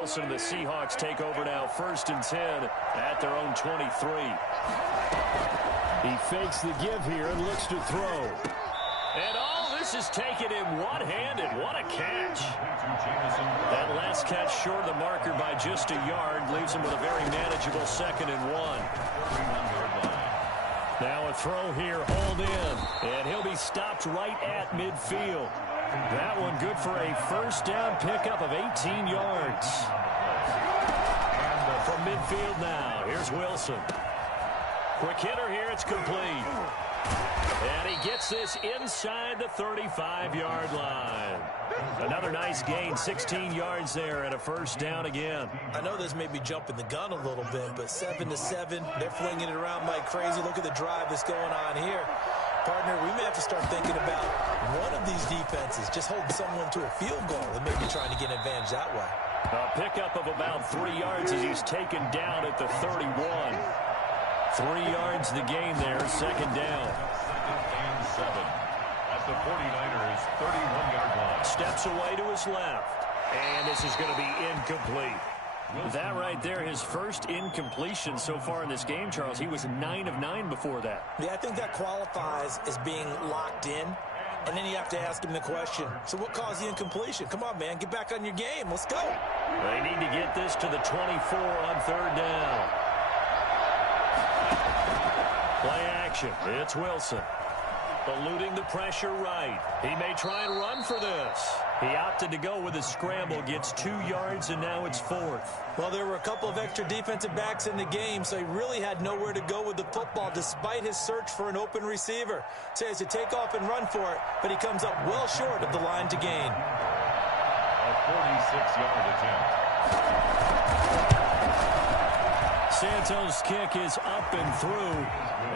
Wilson and the Seahawks take over now, 1st and 10 at their own 23. He fakes the give here and looks to throw. And all this is taken in one-handed. What a catch. That last catch short of the marker by just a yard leaves him with a very manageable 2nd and 1. Now a throw here, hauled in, and he'll be stopped right at midfield. That one good for a 1st down pickup of 18 yards. From midfield now, here's Wilson. Quick hitter here, it's complete. And he gets this inside the 35-yard line. Another nice gain, 16 yards there and a 1st down again. I know this may be jumping the gun a little bit, but 7-7, they're flinging it around like crazy. Look at the drive that's going on here. Partner, we may have to start thinking about one of these defenses just holding someone to a field goal and maybe trying to get an advantage that way. A pickup of about 3 yards as he's taken down at the 31. 3 yards the gain there, 2nd down. 2nd and 7 at the 49ers' 31-yard line. Steps away to his left, and this is going to be incomplete. That right there, his 1st incompletion so far in this game, Charles. He was 9 of 9 before that. Yeah, I think that qualifies as being locked in. And then you have to ask him the question, so what caused the incompletion? Come on, man, get back on your game. Let's go. They need to get this to the 24 on 3rd down. Play action. It's Wilson. Eluding the pressure right. He may try and run for this. He opted to go with a scramble, gets 2 yards, and now it's 4th. Well, there were a couple of extra defensive backs in the game, so he really had nowhere to go with the football despite his search for an open receiver. So he has to take off and run for it, but he comes up well short of the line to gain. A 46-yard attempt. Santos' kick is up and through,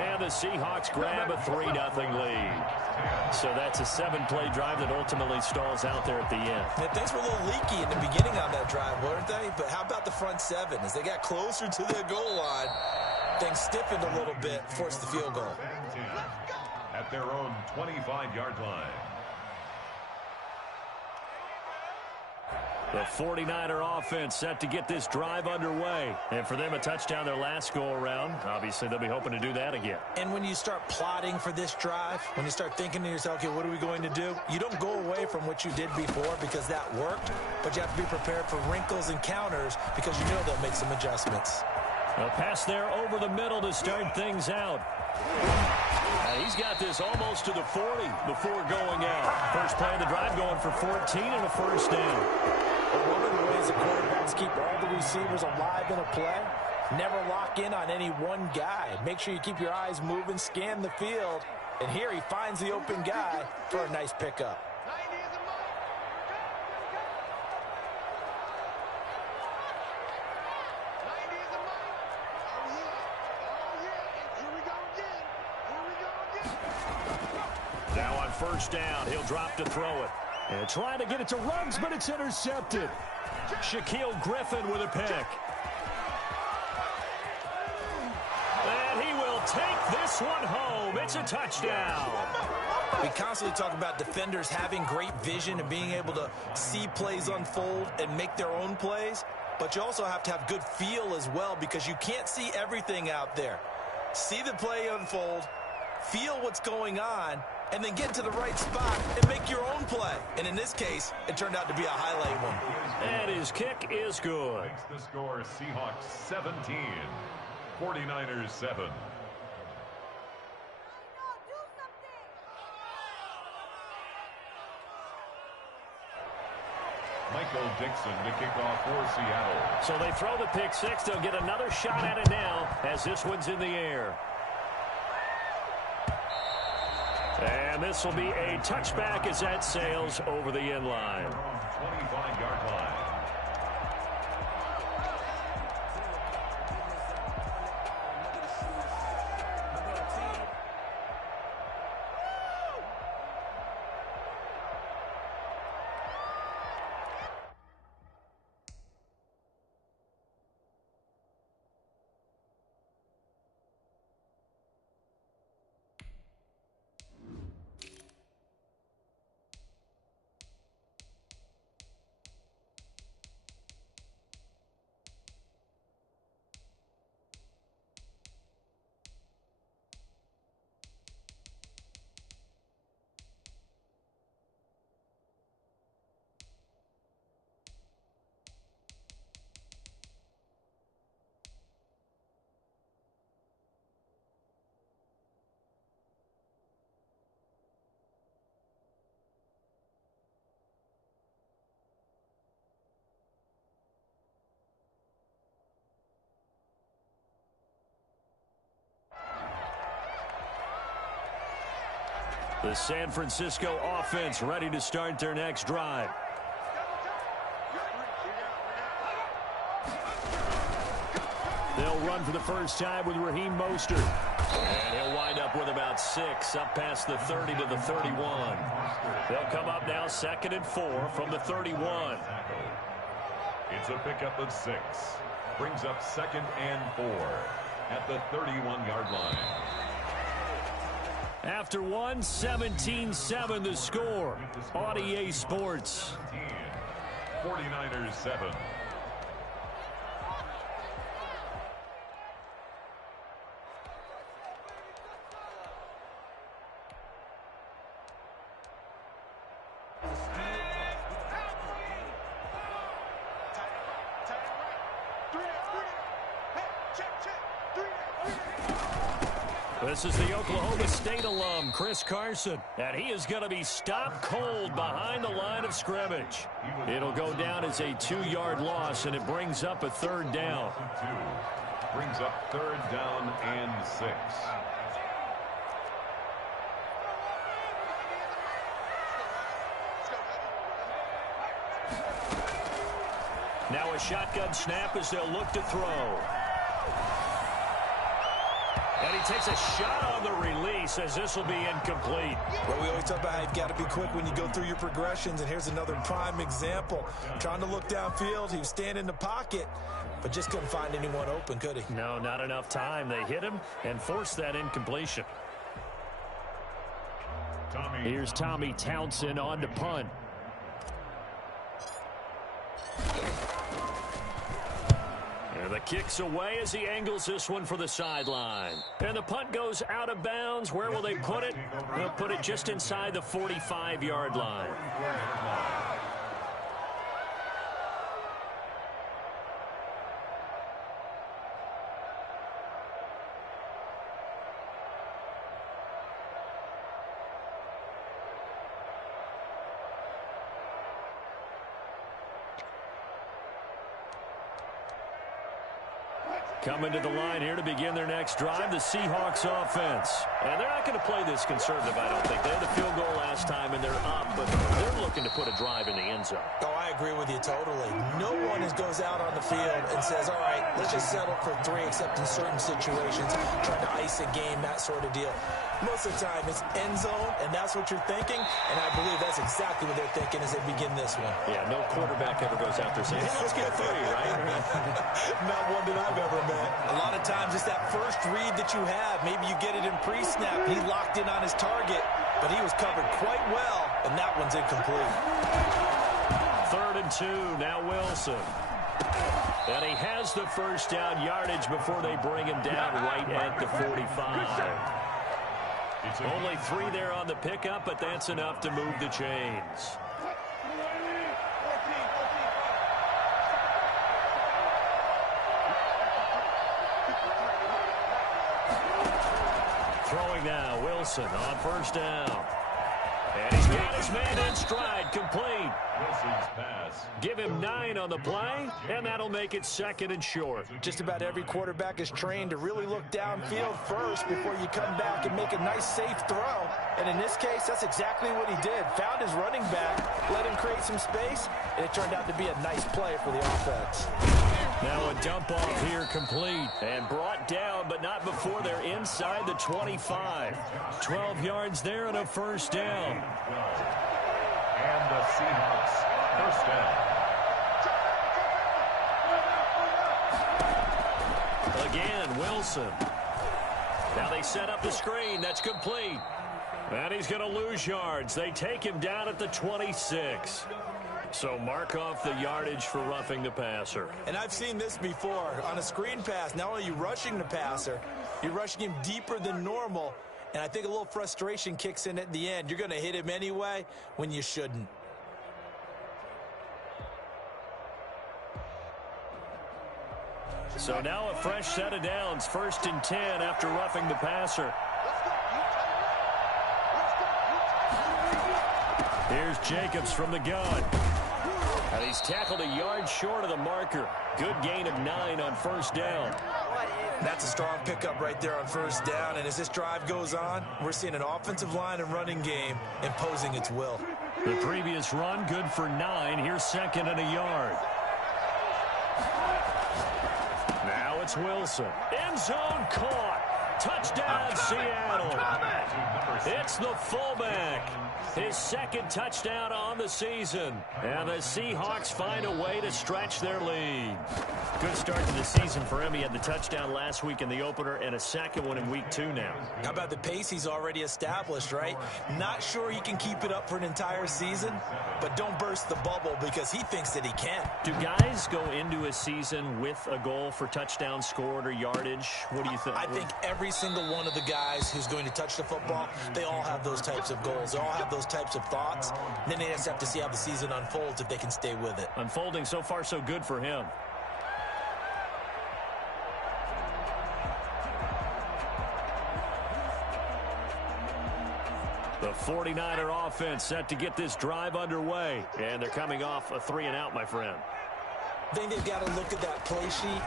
and the Seahawks grab a 3-0 lead. So that's a 7-play drive that ultimately stalls out there at the end. Yeah, things were a little leaky in the beginning on that drive, weren't they? But how about the front 7? As they got closer to their goal line, things stiffened a little bit, forced the field goal. At their own 25-yard line. The 49er offense set to get this drive underway. And for them, a touchdown their last go-around. Obviously, they'll be hoping to do that again. And when you start plotting for this drive, when you start thinking to yourself, okay, what are we going to do? You don't go away from what you did before because that worked, but you have to be prepared for wrinkles and counters because you know they'll make some adjustments. A pass there over the middle to start things out. He's got this almost to the 40 before going out. First play of the drive going for 14 and a 1st down. One of the ways the quarterbacks keep all the receivers alive in a play, never lock in on any one guy. Make sure you keep your eyes moving, scan the field, and here he finds the open guy for a nice pickup. Now on 1st down, he'll drop to throw it. And trying to get it to Ruggs, but it's intercepted. Shaquille Griffin with a pick. And he will take this one home. It's a touchdown. We constantly talk about defenders having great vision and being able to see plays unfold and make their own plays. But you also have to have good feel as well because you can't see everything out there. See the play unfold, feel what's going on, and then get to the right spot and make your own play. And in this case, it turned out to be a highlight one. And his kick is good. Makes the score Seahawks 17, 49ers 7. Michael Dixon to kick off for Seattle. So they throw the pick 6. They'll get another shot at it now as this one's in the air. And this will be a touchback as that sails over the end line. 25-yard line. The San Francisco offense ready to start their next drive. They'll run for the first time with Raheem Mostert. And he'll wind up with about 6, up past the 30 to the 31. They'll come up now 2nd and 4 from the 31. It's a pickup of 6. Brings up 2nd and 4 at the 31-yard line. After 17-7 the score on EA Sports. 49ers 7. This is the Oklahoma State alum, Chris Carson, and he is going to be stopped cold behind the line of scrimmage. It'll go down as a 2-yard loss, and it brings up a 3rd down. Brings up 3rd down and 6. Now a shotgun snap as they'll look to throw. And he takes a shot on the release as this will be incomplete. Well, we always talk about how you've got to be quick when you go through your progressions, and here's another prime example. Trying to look downfield, he was standing in the pocket, but just couldn't find anyone open, could he? No, not enough time. They hit him and forced that incompletion. Here's Tommy Townsend on to punt. And the kick's away as he angles this one for the sideline. And the punt goes out of bounds. Where will they put it? They'll put it just inside the 45-yard line. Coming to the line here to begin their next drive, the Seahawks offense. And they're not going to play this conservative, I don't think. They had the field goal last time, and they're up, but they're looking to put a drive in the end zone. Oh, I agree with you totally. No one goes out on the field and says, all right, let's just settle for 3, except in certain situations, trying to ice a game, that sort of deal. Most of the time, it's end zone, and that's what you're thinking, and I believe that's exactly what they're thinking as they begin this one. Yeah, no quarterback ever goes out there saying, hey, let's get 3, right? Not one that I've ever met. A lot of times, it's that first read that you have. Maybe you get it in pre-snap. He locked in on his target, but he was covered quite well, and that one's incomplete. 3rd and 2, now Wilson. And he has the first down yardage before they bring him down right at the 45. Only 3 there on the pickup, but that's enough to move the chains. Throwing now, Wilson on first down. And he's got his man in stride, complete. Wilson's pass. Give him 9 on the play, and that'll make it 2nd and short. Just about every quarterback is trained to really look downfield first before you come back and make a nice, safe throw. And in this case, that's exactly what he did. Found his running back, let him create some space, and it turned out to be a nice play for the offense. Now a dump off here complete and brought down, but not before they're inside the 25. 12 yards there and a first down. And the Seahawks first down. Again, Wilson. Now they set up the screen. That's complete. And he's going to lose yards. They take him down at the 26. So mark off the yardage for roughing the passer. And I've seen this before. On a screen pass, not only are you rushing the passer, you're rushing him deeper than normal. And I think a little frustration kicks in at the end. You're going to hit him anyway when you shouldn't. So now a fresh set of downs. 1st and 10 after roughing the passer. Here's Jacobs from the gun. And he's tackled a yard short of the marker. Good gain of 9 on first down. That's a strong pickup right there on first down. And as this drive goes on, we're seeing an offensive line and running game imposing its will. The previous run, good for 9. Here's 2nd and a yard. Now it's Wilson. End zone caught. Touchdown, Seattle. It's the fullback. His 2nd touchdown on the season. And the Seahawks find a way to stretch their lead. Good start to the season for him. He had the touchdown last week in the opener and a 2nd one in week 2 now. How about the pace he's already established, right? Not sure he can keep it up for an entire season, but don't burst the bubble because he thinks that he can. Do guys go into a season with a goal for touchdown scored or yardage? What do you think? I think every single one of the guys who's going to touch the football, they all have those types of goals. They all have those types of thoughts. And then they just have to see how the season unfolds if they can stay with it. Unfolding so far so good for him. The 49er offense set to get this drive underway. And they're coming off a 3-and-out, my friend. I think they've got to look at that play sheet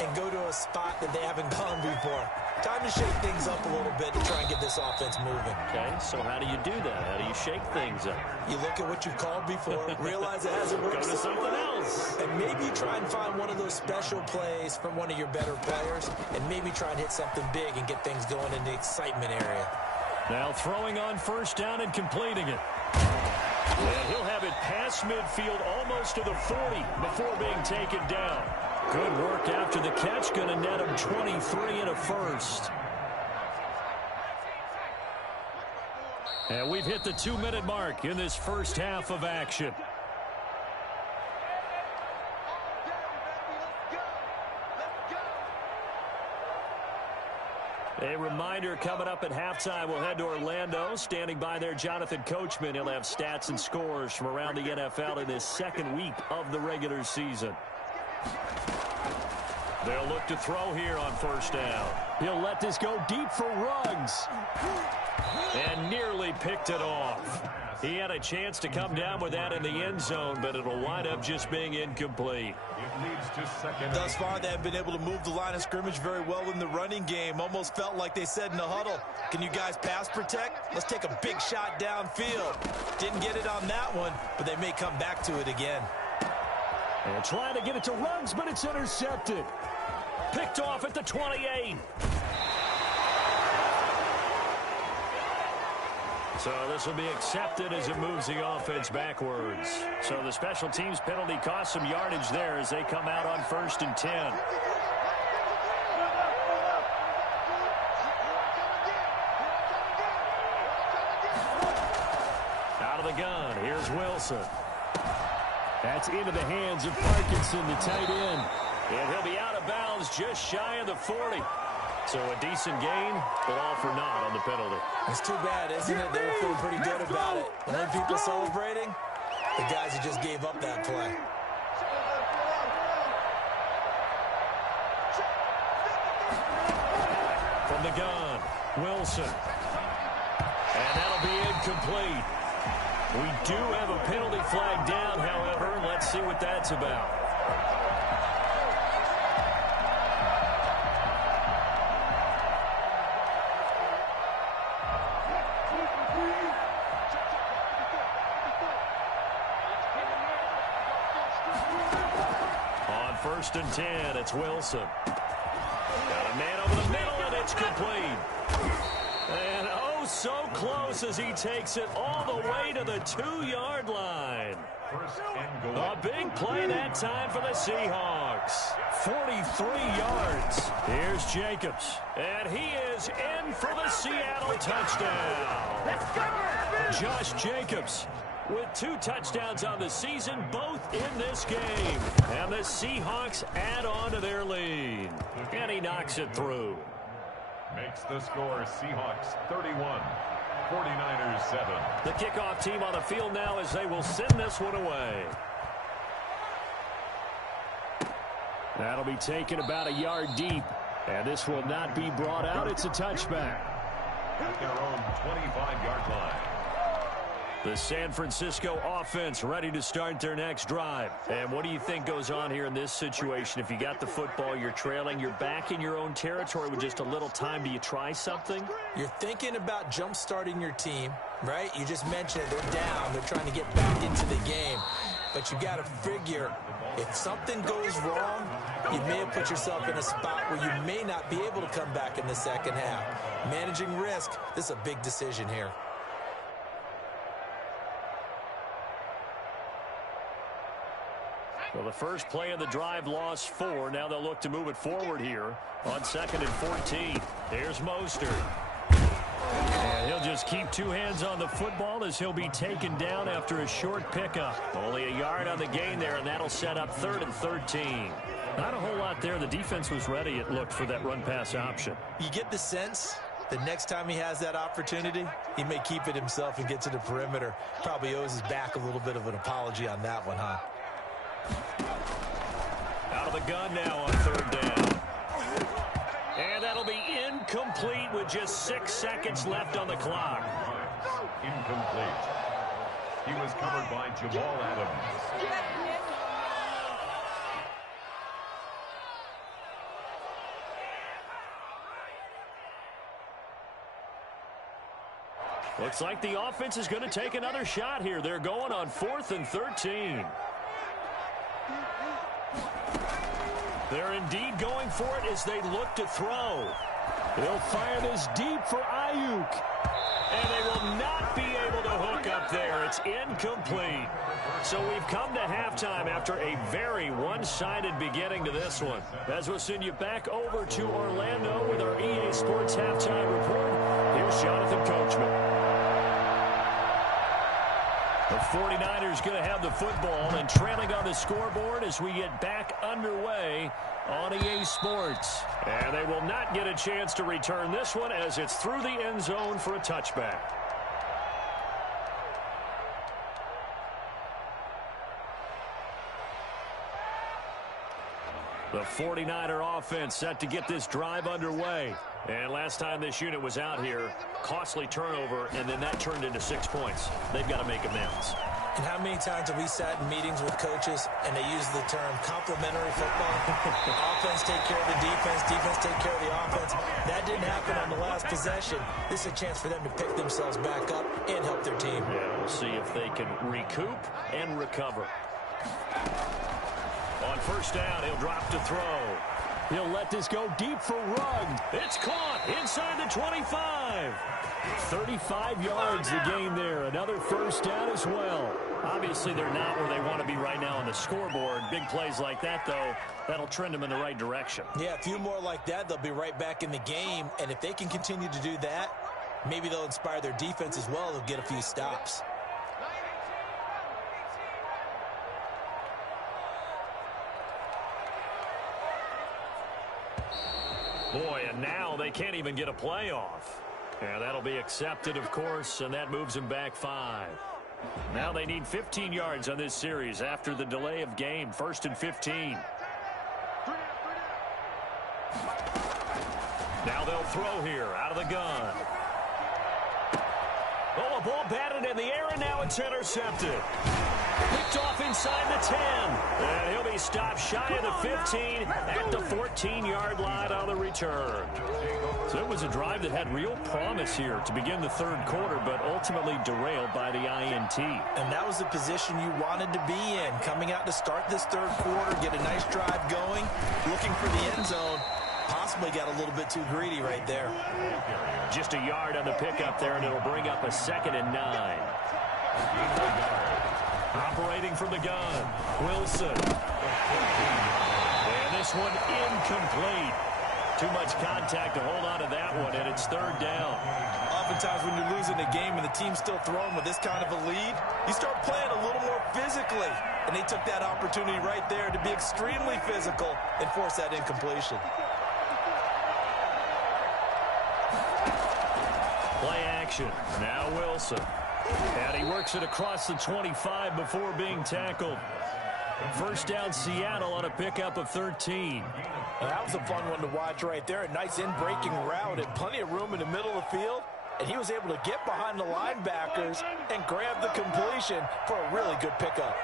and go to a spot that they haven't gone before. Time to shake things up a little bit to try and get this offense moving. Okay, so how do you do that? How do you shake things up? You look at what you've called before, realize it hasn't worked. Go to something else. And maybe try and find one of those special plays from one of your better players, and maybe try and hit something big and get things going in the excitement area. Now throwing on first down and completing it. And he'll have it past midfield almost to the 40 before being taken down. Good work after the catch. Going to net him 23 and a first. And we've hit the 2-minute mark in this first half of action. A reminder coming up at halftime. We'll head to Orlando. Standing by there, Jonathan Coachman. He'll have stats and scores from around the NFL in this 2nd week of the regular season. They'll look to throw here on first down. He'll let this go deep for Ruggs. And nearly picked it off. He had a chance to come down with that in the end zone, but it'll wind up just being incomplete. Thus far, they have been able to move the line of scrimmage very well in the running game. Almost felt like they said in the huddle, can you guys pass protect? Let's take a big shot downfield. Didn't get it on that one, but they may come back to it again. And trying to get it to Ruggs, but it's intercepted. Picked off at the 28. So this will be accepted as it moves the offense backwards. So the special teams penalty cost some yardage there as they come out on 1st and 10. Out of the gun, here's Wilson. That's into the hands of Parkinson, the tight end. And he'll be out of bounds just shy of the 40. So a decent gain, but all for naught on the penalty. It's too bad, isn't it? They were feeling pretty good about it. The only people celebrating, the guys who just gave up that play. From the gun, Wilson. And that'll be incomplete. We do have a penalty flag down, however. Let's see what that's about. On 1st and 10, it's Wilson. Got a man over the middle, and it's complete. And oh, so close as he takes it all the way to the 2-yard line. A big play that time for the Seahawks. 43 yards. Here's Jacobs. And he is in for the Seattle touchdown. Let's go! Josh Jacobs with 2 touchdowns on the season, both in this game. And the Seahawks add on to their lead. And he knocks it through. Makes the score Seahawks 31, 49ers 7. The kickoff team on the field now as they will send this one away. That'll be taken about a yard deep. And this will not be brought out. It's a touchback. At their own 25-yard line. The San Francisco offense ready to start their next drive. And what do you think goes on here in this situation? If you got the football, you're trailing, you're back in your own territory with just a little time. Do you try something? You're thinking about jump-starting your team, right? You just mentioned it. They're down. They're trying to get back into the game. But you got to figure, if something goes wrong, you may have put yourself in a spot where you may not be able to come back in the second half. Managing risk, this is a big decision here. Well, the first play of the drive lost 4. Now they'll look to move it forward here on 2nd and 14. Here's Mostert. And he'll just keep 2 hands on the football as he'll be taken down after a short pickup. Only a yard on the gain there, and that'll set up 3rd and 13. Not a whole lot there. The defense was ready, it looked, for that run-pass option. You get the sense the next time he has that opportunity, he may keep it himself and get to the perimeter. Probably owes his back a little bit of an apology on that one, huh? Out of the gun now on 3rd down. And that'll be incomplete with just 6 seconds left on the clock. Incomplete. He was covered by Jamal Adams. Looks like the offense is going to take another shot here. They're going on 4th and 13. They're indeed going for it as they look to throw. They'll fire this deep for Ayuk. And they will not be able to hook up there. It's incomplete. So we've come to halftime after a very one-sided beginning to this one. As we'll send you back over to Orlando with our EA Sports Halftime Report, here's Jonathan Coachman. The 49ers going to have the football and trailing on the scoreboard as we get back underway on EA Sports. And they will not get a chance to return this one as it's through the end zone for a touchback. The 49er offense set to get this drive underway. And last time this unit was out here, costly turnover, and then that turned into 6 points. They've got to make amends. And how many times have we sat in meetings with coaches and they use the term complementary football? Offense take care of the defense, defense take care of the offense. That didn't happen on the last possession. This is a chance for them to pick themselves back up and help their team. Yeah, we'll see if they can recoup and recover. On 1st down, he'll drop to throw. He'll let this go deep for Rugg. It's caught inside the 25. 35 yards the gain there. Another 1st down as well. Obviously, they're not where they want to be right now on the scoreboard. Big plays like that, though, that'll trend them in the right direction. Yeah, a few more like that, they'll be right back in the game. And if they can continue to do that, maybe they'll inspire their defense as well. They'll get a few stops. Boy, and now they can't even get a play off. And that'll be accepted, of course, and that moves them back 5. Now they need 15 yards on this series after the delay of game. 1st and 15. Now they'll throw here out of the gun. Oh, a ball batted in the air, and now it's intercepted. Picked off inside the 10. And he'll be stopped shy of the 15 at the 14-yard line on the return. So it was a drive that had real promise here to begin the 3rd quarter, but ultimately derailed by the INT. And that was the position you wanted to be in. Coming out to start this 3rd quarter, get a nice drive going, looking for the end zone. Possibly got a little bit too greedy right there. Just a yard on the pickup there, and it'll bring up a 2nd and 9. Operating from the gun, Wilson. And this one incomplete. Too much contact to hold on to that one, and it's 3rd down. Oftentimes when you're losing a game and the team's still throwing with this kind of a lead, you start playing a little more physically. And they took that opportunity right there to be extremely physical and force that incompletion. Play action. Now Wilson. And he works it across the 25 before being tackled. 1st down Seattle on a pickup of 13. That was a fun one to watch right there. A nice in-breaking route and plenty of room in the middle of the field. and he was able to get behind the linebackers and grab the completion for a really good pickup.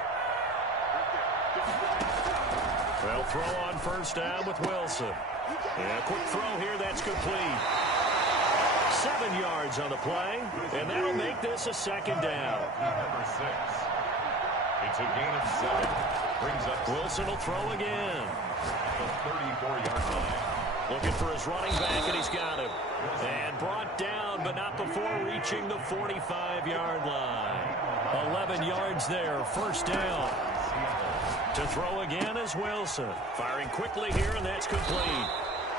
They'll throw on first down with Wilson. And a quick throw here, that's complete. 7 yards on the play, and that'll make this a second down. Number 6. It's a gain of 7. Brings up Wilson will throw again. the 34-yard line. Looking for his running back, and he's got him. And brought down, but not before reaching the 45-yard line. 11 yards there, first down. To throw again is Wilson. Firing quickly here, and that's complete.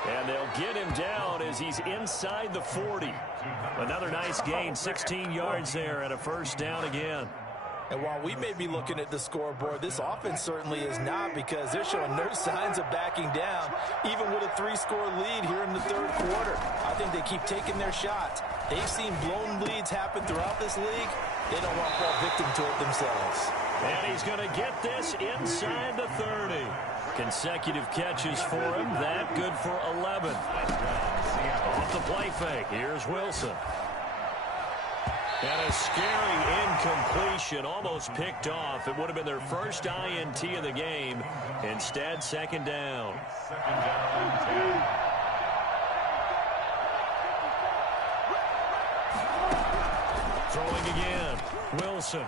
And they'll get him down as he's inside the 40. Another nice gain, 16 yards there, and a first down again. And while we may be looking at the scoreboard, this offense certainly is not, because they're showing no signs of backing down, even with a 3-score lead here in the third quarter. I think they keep taking their shots. They've seen blown leads happen throughout this league. They don't want to fall victim to it themselves. And he's going to get this inside the 30. Consecutive catches for him. That good for 11. Off the play fake. Here's Wilson. And a scary incompletion, almost picked off. It would have been their first INT of the game. Instead, second down. Second down and 10. Throwing again. Wilson.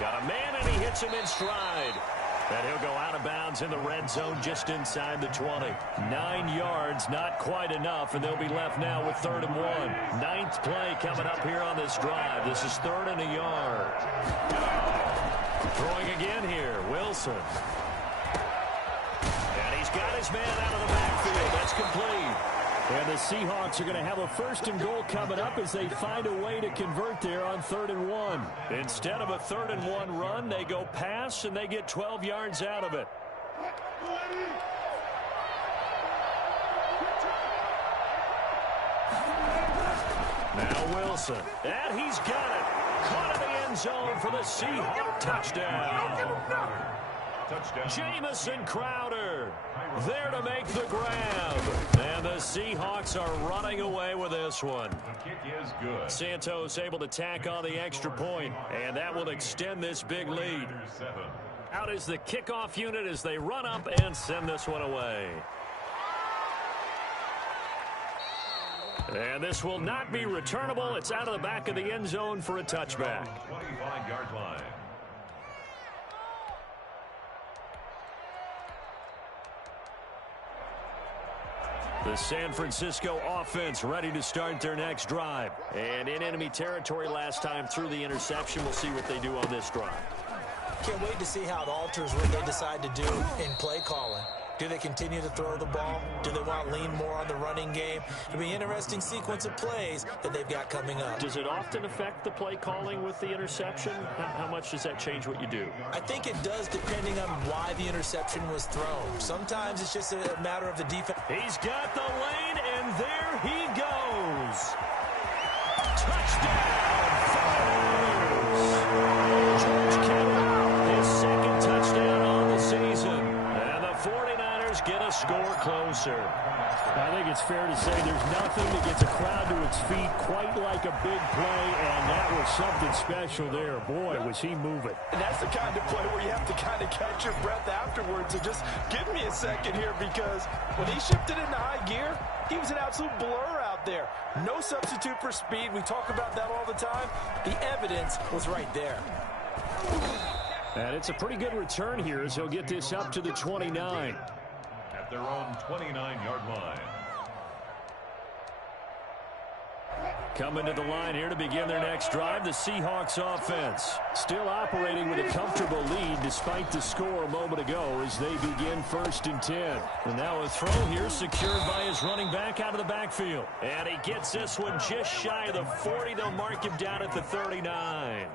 Got a man, and he hits him in stride. And he'll go out of bounds in the red zone just inside the 20. 9 yards, not quite enough, and they'll be left now with 3rd and 1. Ninth play coming up here on this drive. This is 3rd and a yard. Throwing again here, Wilson. And he's got his man out of the backfield. That's complete. And the Seahawks are going to have a 1st and goal coming up as they find a way to convert there on 3rd and 1. Instead of a 3rd and 1 run, they go pass, and they get 12 yards out of it. Now Wilson. And he's got it. Caught in the end zone for the Seahawks touchdown. Jamison Crowder there to make the grab. And the Seahawks are running away with this one. The kick is good. Santos able to tack on the extra point, and that will extend this big lead. Out is the kickoff unit as they run up and send this one away. And this will not be returnable. It's out of the back of the end zone for a touchback. 25-yard line. The San Francisco offense ready to start their next drive. And in enemy territory last time through the interception. We'll see what they do on this drive. Can't wait to see how it alters what they decide to do in play calling. Do they continue to throw the ball? Do they want to lean more on the running game? It'll be an interesting sequence of plays that they've got coming up. Does it often affect the play calling with the interception? How much does that change what you do? I think it does, depending on why the interception was thrown. Sometimes it's just a matter of the defense. He's got the lane, and there he goes. Touchdown, 49ers. George Kittle, his second touchdown on the season. And the 49ers get a score closer. I think it's fair to say there's nothing that gets a crowd to its feet quite like a big play, and that was something special there. Boy, was he moving. And that's the kind of play where you have to kind of catch your breath afterwards. So just give me a second here, because when he shifted into high gear, he was an absolute blur out there. No substitute for speed. We talk about that all the time. The evidence was right there. And it's a pretty good return here as he'll get this up to the 29. At their own 29-yard line. Coming to the line here to begin their next drive, the Seahawks offense. Still operating with a comfortable lead despite the score a moment ago as they begin 1st and 10. And now a throw here secured by his running back out of the backfield. And he gets this one just shy of the 40. They'll mark him down at the 39.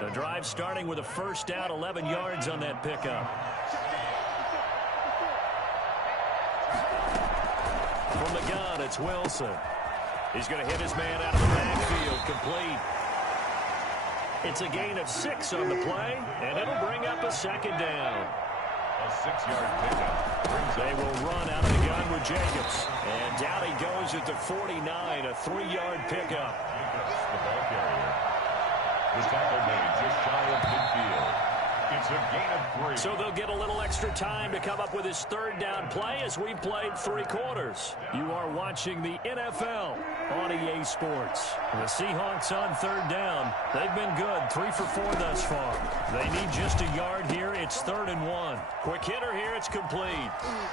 The drive starting with a first down, 11 yards on that pickup. From the gun, it's Wilson. He's going to hit his man out of the backfield, complete. It's a gain of 6 on the play, and it'll bring up a second down. A 6-yard pickup. They will run out of the gun with Jacobs. And down he goes at the 49, a 3-yard pickup. the ball carrier. The tackle made just shy of midfield. It's a gain of 3. So they'll get a little extra time to come up with his third down play as we played 3 quarters. You are watching the NFL on EA Sports. The Seahawks on third down. They've been good, 3 for 4 thus far. They need just a yard here. It's 3rd and 1. Quick hitter here. It's complete.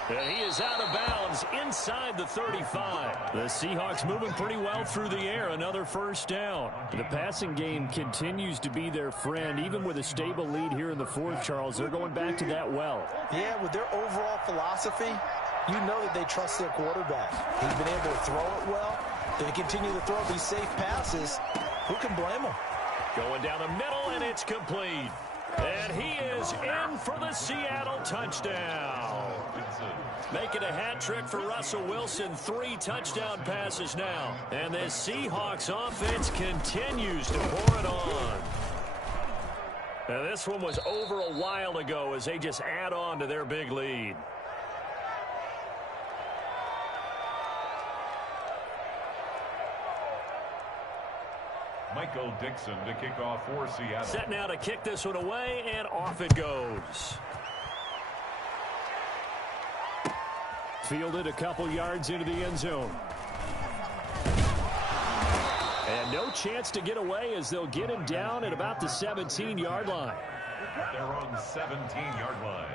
And he is out of bounds inside the 35. The Seahawks moving pretty well through the air. Another first down. The passing game continues to be their friend, even with a stable lead here in the fourth, Charles. They're going back to that well. Yeah, with their overall philosophy, you know that they trust their quarterback. He's been able to throw it well. They continue to throw these safe passes. Who can blame them? Going down the middle, and it's complete. And he is in for the Seattle touchdown. Making a hat trick for Russell Wilson. 3 touchdown passes now. And this Seahawks offense continues to pour it on. Now, this one was over a while ago as they just add on to their big lead. Michael Dixon to kick off for Seattle. Set now to kick this one away, and off it goes. Fielded a couple yards into the end zone. And no chance to get away as they'll get him down at about the 17-yard line. They're on the 17-yard line.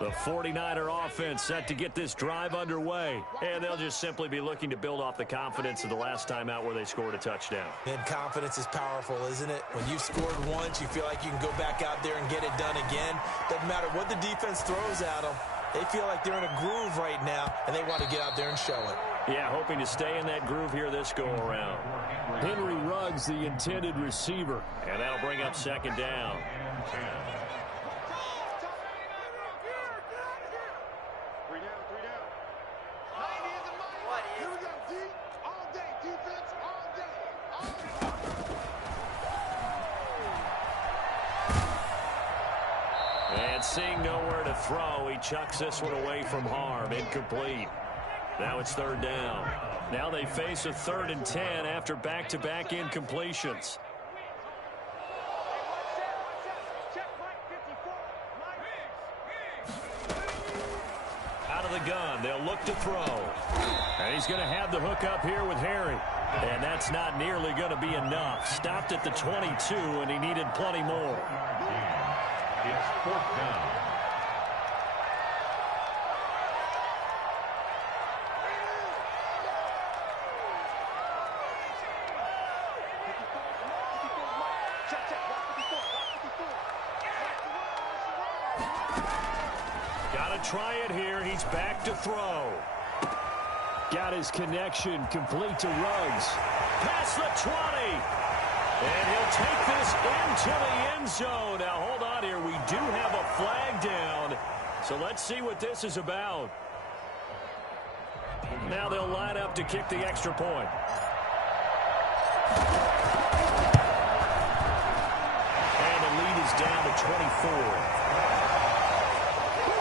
The 49er offense set to get this drive underway. And they'll just simply be looking to build off the confidence of the last time out where they scored a touchdown. And confidence is powerful, isn't it? When you've scored once, you feel like you can go back out there and get it done again. Doesn't matter what the defense throws at them. They feel like they're in a groove right now, and they want to get out there and show it. Yeah, hoping to stay in that groove here this go-around. Henry Ruggs, the intended receiver. And that'll bring up 2nd down. And seeing nowhere to throw, he chucks this one away from harm. Incomplete. Now it's 3rd down. Now they face a 3rd and 10 after back-to-back incompletions. Out of the gun, they'll look to throw. And he's going to have the hook up here with Harry. And that's not nearly going to be enough. Stopped at the 22, and he needed plenty more. It's 4th down. Gotta try it here. He's back to throw. Got his connection complete to Ruggs. Past the 20. And he'll take this into the end zone. Now, hold on here. We do have a flag down. So let's see what this is about. Now they'll line up to kick the extra point. And the lead is down to 24.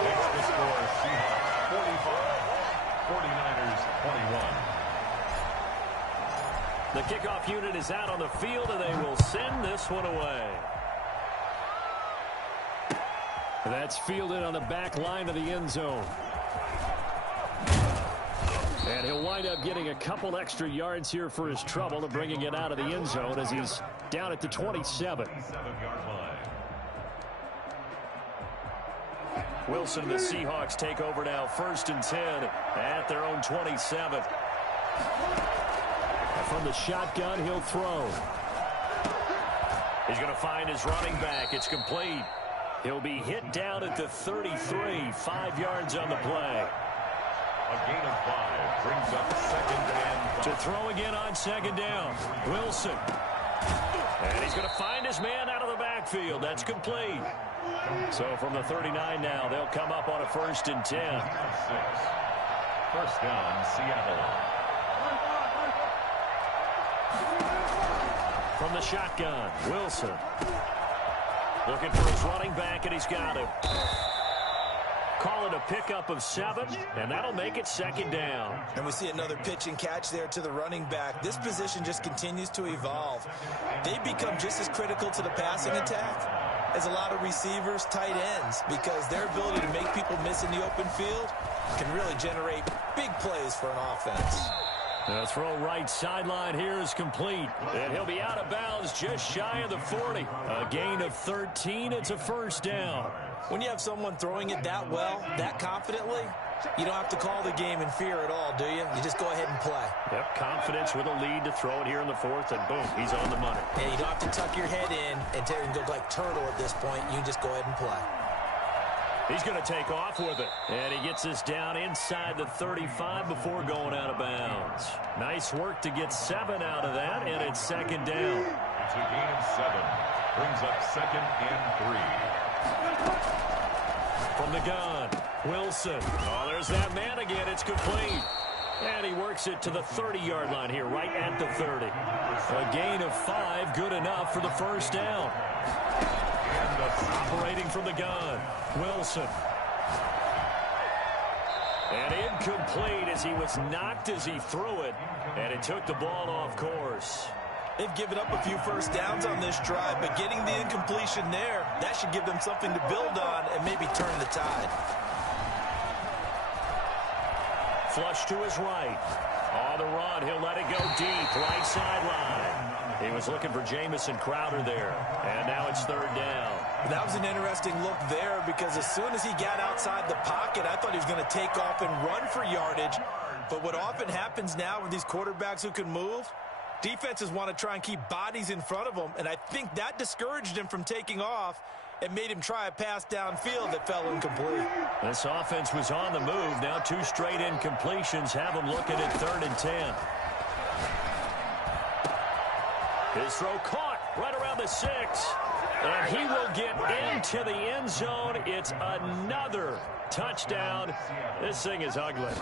Next to score, Seahawks 45, 49ers 21. The kickoff unit is out on the field, and they will send this one away. That's fielded on the back line of the end zone. And he'll wind up getting a couple extra yards here for his trouble and bringing it out of the end zone as he's down at the 27. 7-yard line. Wilson and the Seahawks take over now, 1st and 10 at their own 27. From the shotgun, he'll throw. He's going to find his running back. It's complete. He'll be hit down at the 33, 5 yards on the play. A gain of 5 brings up 2nd and 5. To throw again on 2nd down. Wilson. And he's going to find his man out of the backfield. That's complete. So from the 39 now, they'll come up on a 1st and 10. 6. 1st down, Seattle. From the shotgun, Wilson. Looking for his running back, and he's got him. Call it a pickup of 7, and that'll make it 2nd down. And we see another pitch and catch there to the running back. This position just continues to evolve. They become just as critical to the passing attack as a lot of receivers, tight ends, because their ability to make people miss in the open field can really generate big plays for an offense. The throw right sideline here is complete. And he'll be out of bounds just shy of the 40. A gain of 13. It's a 1st down. When you have someone throwing it that well, that confidently, you don't have to call the game in fear at all, do you? You just go ahead and play. Yep, confidence with a lead to throw it here in the 4th, and boom, he's on the money. Yeah, you don't have to tuck your head in and go like turtle at this point. You can just go ahead and play. He's going to take off with it. And he gets this down inside the 35 before going out of bounds. Nice work to get 7 out of that, and it's 2nd down. It's a gain of 7. Brings up 2nd and 3. From the gun, Wilson. Oh, there's that man again. It's complete. And he works it to the 30-yard line here, right at the 30. A gain of 5, good enough for the 1st down. Operating from the gun, Wilson. And incomplete as he was knocked as he threw it. And it took the ball off course. They've given up a few 1st downs on this drive, but getting the incompletion there, that should give them something to build on and maybe turn the tide. Flush to his right. On the run, he'll let it go deep, right sideline. He was looking for Jamison Crowder there, and now it's 3rd down. That was an interesting look there because as soon as he got outside the pocket, I thought he was going to take off and run for yardage. But what often happens now with these quarterbacks who can move, defenses want to try and keep bodies in front of them, and I think that discouraged him from taking off and made him try a pass downfield that fell incomplete. This offense was on the move. Now 2 straight incompletions have him looking at 3rd and 10. His throw caught right around the 6. And he will get into the end zone. It's another touchdown. This thing is ugly.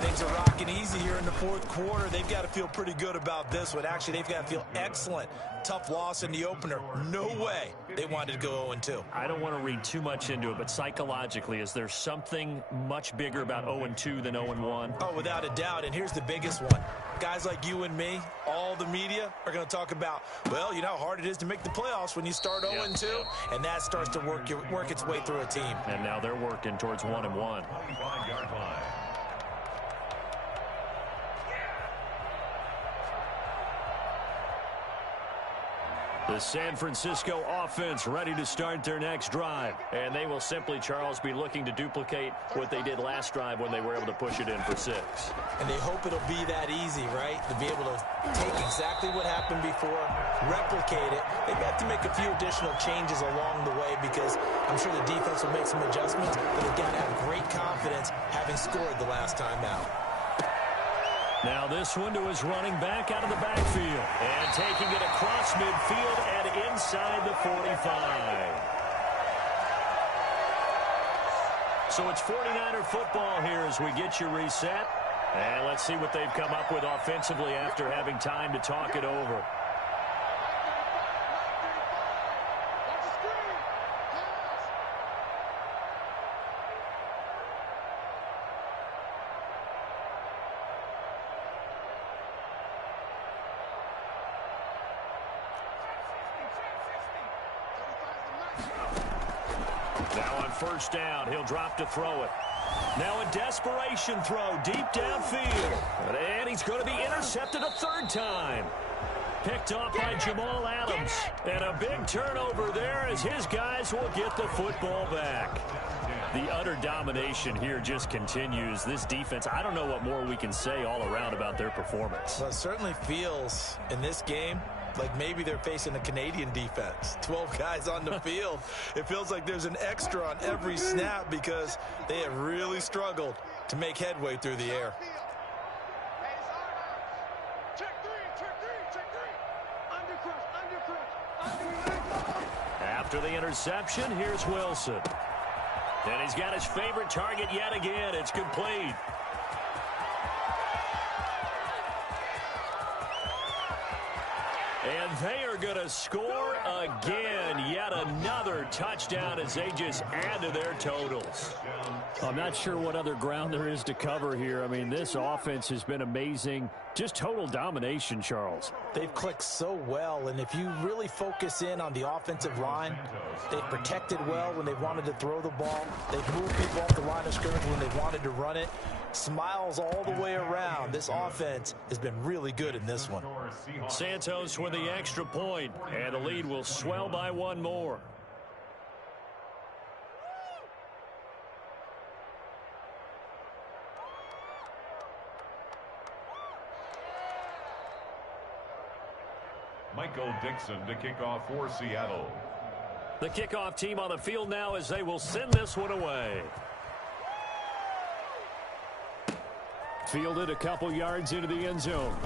Things are rocking easy here in the 4th quarter. They've got to feel pretty good about this one. Actually, they've got to feel excellent. Tough loss in the opener. No way they wanted to go 0-2. I don't want to read too much into it, but psychologically, is there something much bigger about 0-2 than 0-1? Oh, without a doubt, and here's the biggest one. Guys like you and me, all the media, are going to talk about, well, you know how hard it is to make the playoffs when you start 0-2, and that starts to work its way through a team. And now they're working towards 1-1. 25-yard line. The San Francisco offense ready to start their next drive. And they will simply, Charles, be looking to duplicate what they did last drive when they were able to push it in for 6. And they hope it'll be that easy, right? To be able to take exactly what happened before, replicate it. They have to make a few additional changes along the way because I'm sure the defense will make some adjustments, but they've got to have great confidence having scored the last time out. Now this one to his running back out of the backfield. And taking it across midfield and inside the 45. So it's 49er football here as we get you reset. And let's see what they've come up with offensively after having time to talk it over. Now on 1st down, he'll drop to throw it. Now a desperation throw deep downfield. And he's going to be intercepted a 3rd time. Picked off by Jamal Adams. And a big turnover there as his guys will get the football back. The utter domination here just continues. This defense, I don't know what more we can say all around about their performance. Well, it certainly feels in this game like maybe they're facing a Canadian defense. 12 guys on the field. It feels like there's an extra on every snap because they have really struggled to make headway through the air. After the interception, here's Wilson. And he's got his favorite target yet again. It's complete. And they are going to score again. Yet another touchdown as they just add to their totals. I'm not sure what other ground there is to cover here. I mean, this offense has been amazing. Just total domination, Charles. They've clicked so well, and if you really focus in on the offensive line, they've protected well when they've wanted to throw the ball. They've moved people off the line of scrimmage when they've wanted to run it. Smiles all the way around. This offense has been really good in this one. Santos with the extra point, and the lead will swell by one more. Michael Dixon to kick off for Seattle. The kickoff team on the field now as they will send this one away. Fielded a couple yards into the end zone.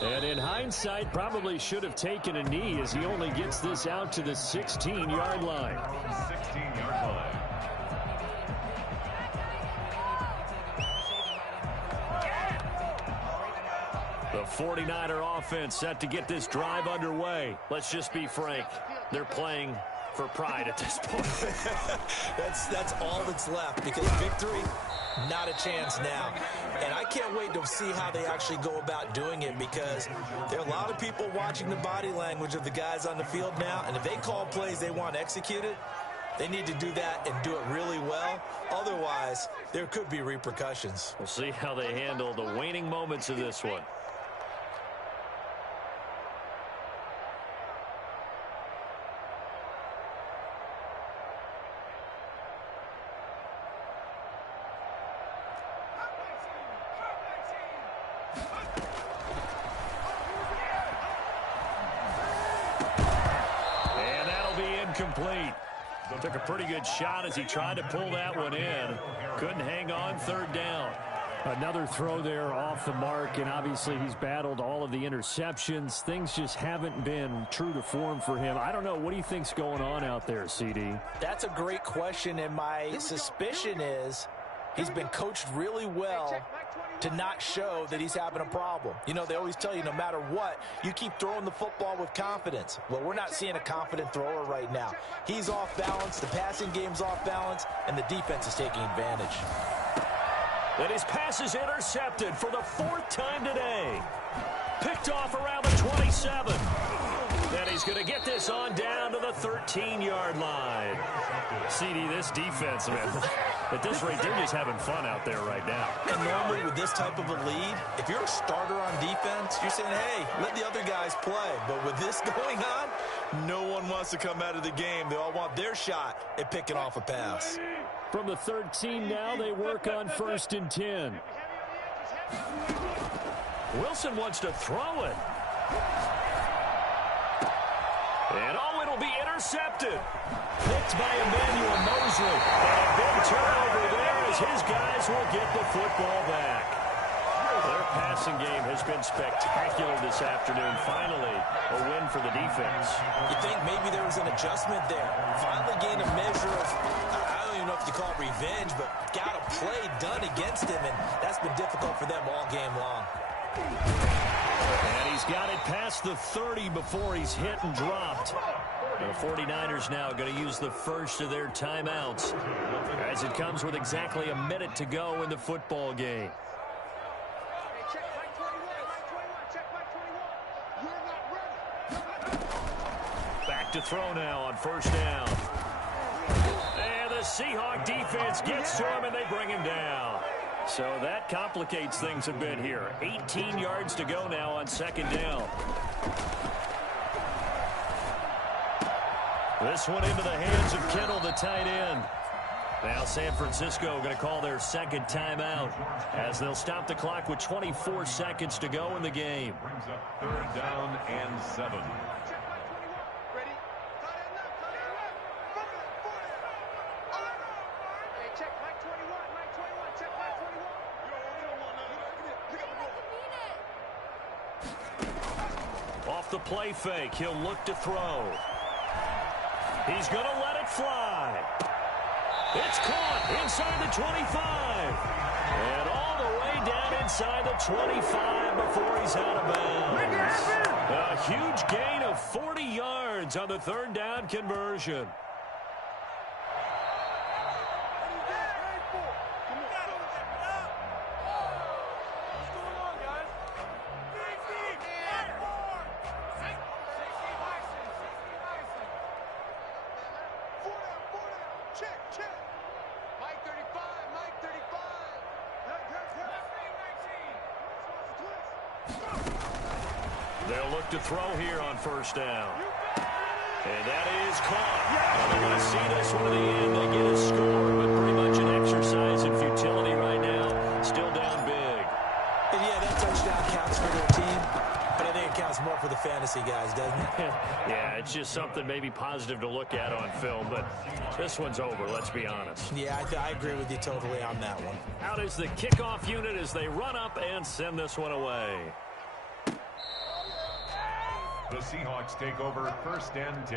And in hindsight, probably should have taken a knee as he only gets this out to the 16-yard line. 16-yard line. The 49er offense set to get this drive underway. Let's just be frank. They're playing for pride at this point. That's all that's left, because victory, not a chance now. And I can't wait to see how they actually go about doing it, because there are a lot of people watching the body language of the guys on the field now, and if they call plays they want executed, they need to do that and do it really well. Otherwise, there could be repercussions. We'll see how they handle the waning moments of this one. Complete. Took a pretty good shot as he tried to pull that one in. Couldn't hang on third down. Another throw there off the mark, and obviously he's battled all of the interceptions. Things just haven't been true to form for him. I don't know. What do you think's going on out there, CD? That's a great question, and my suspicion is he's been coached really well to not show that he's having a problem. You know, they always tell you no matter what, you keep throwing the football with confidence. Well, we're not seeing a confident thrower right now. He's off balance, the passing game's off balance, and the defense is taking advantage. And his pass is intercepted for the fourth time today. Picked off around the 27. And he's going to get this on down to the 13-yard line. CD, this defense, man, at this rate, they're just having fun out there right now. And normally with this type of a lead, if you're a starter on defense, you're saying, hey, let the other guys play. But with this going on, no one wants to come out of the game. They all want their shot at picking off a pass. From the 13 now, they work on 1st and 10. Wilson wants to throw it. And it'll be intercepted. Picked by Emmanuel Mosley. And a big turnover there as his guys will get the football back. Their passing game has been spectacular this afternoon. Finally, a win for the defense. You think maybe there was an adjustment there. Finally gained a measure of, I don't even know if you call it revenge, but got a play done against him, and that's been difficult for them all game long. And he's got it past the 30 before he's hit and dropped. The 49ers now going to use the first of their timeouts as it comes with exactly a minute to go in the football game. Back to throw now on 1st down. And the Seahawk defense gets to him and they bring him down. So that complicates things a bit here. 18 yards to go now on 2nd down. This one into the hands of Kittle, the tight end. Now San Francisco going to call their 2nd timeout as they'll stop the clock with 24 seconds to go in the game. Brings up 3rd down and 7. Off the play fake, he'll look to throw. He's going to let it fly. It's caught inside the 25. And all the way down inside the 25 before he's out of bounds. A huge gain of 40 yards on the third down conversion. They'll look to throw here on first down. And that is caught. Well, they're going to see this one to the end. They get a score, but pretty much an exercise in futility right now. Still down big. And yeah, that touchdown counts for their team, but I think it counts more for the fantasy guys, doesn't it? Yeah, it's just something maybe positive to look at on film, but this one's over, let's be honest. Yeah, I agree with you totally on that one. Out is the kickoff unit as they run up and send this one away. The Seahawks take over first and 10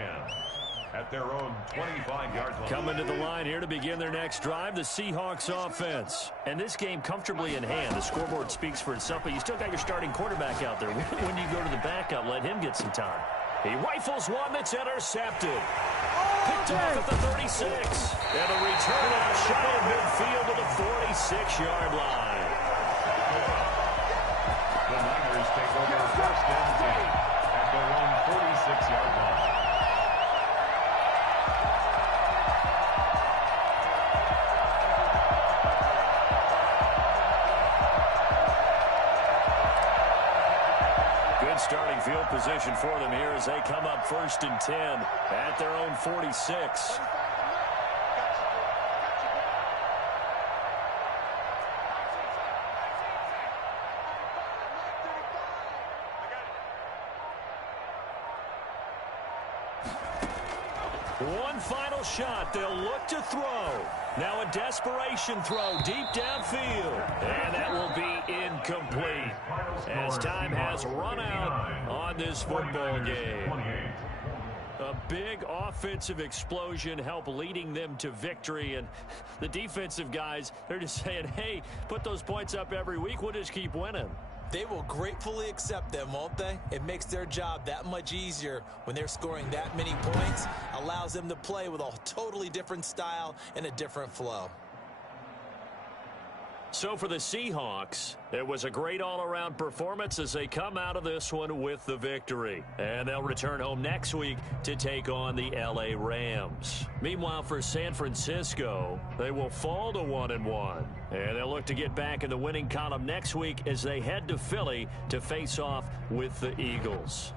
at their own 25-yard line. Coming to the line here to begin their next drive, the Seahawks offense. And this game comfortably in hand. The scoreboard speaks for itself, but you still got your starting quarterback out there. When you go to the backup, let him get some time. He rifles one that's intercepted. Picked off at the 36. And a return out shy of midfield to the 46-yard line. The Niners take over first and 10 at their own 46-yard line. Good starting field position for them here as they come up first and 10 at their own 46. One final shot. They'll look to throw. Now a desperation throw deep downfield. And that will be incomplete as time has run out on this football game. A big offensive explosion helped leading them to victory. And the defensive guys, they're just saying, hey, put those points up every week. We'll just keep winning. They will gratefully accept them, won't they? It makes their job that much easier when they're scoring that many points. Allows them to play with a totally different style and a different flow. So for the Seahawks, it was a great all-around performance as they come out of this one with the victory. And they'll return home next week to take on the LA Rams. Meanwhile, for San Francisco, they will fall to 1-1. And they'll look to get back in the winning column next week as they head to Philly to face off with the Eagles.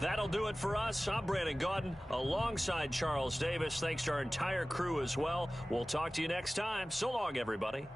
That'll do it for us. I'm Brandon Gaudin alongside Charles Davis. Thanks to our entire crew as well. We'll talk to you next time. So long, everybody.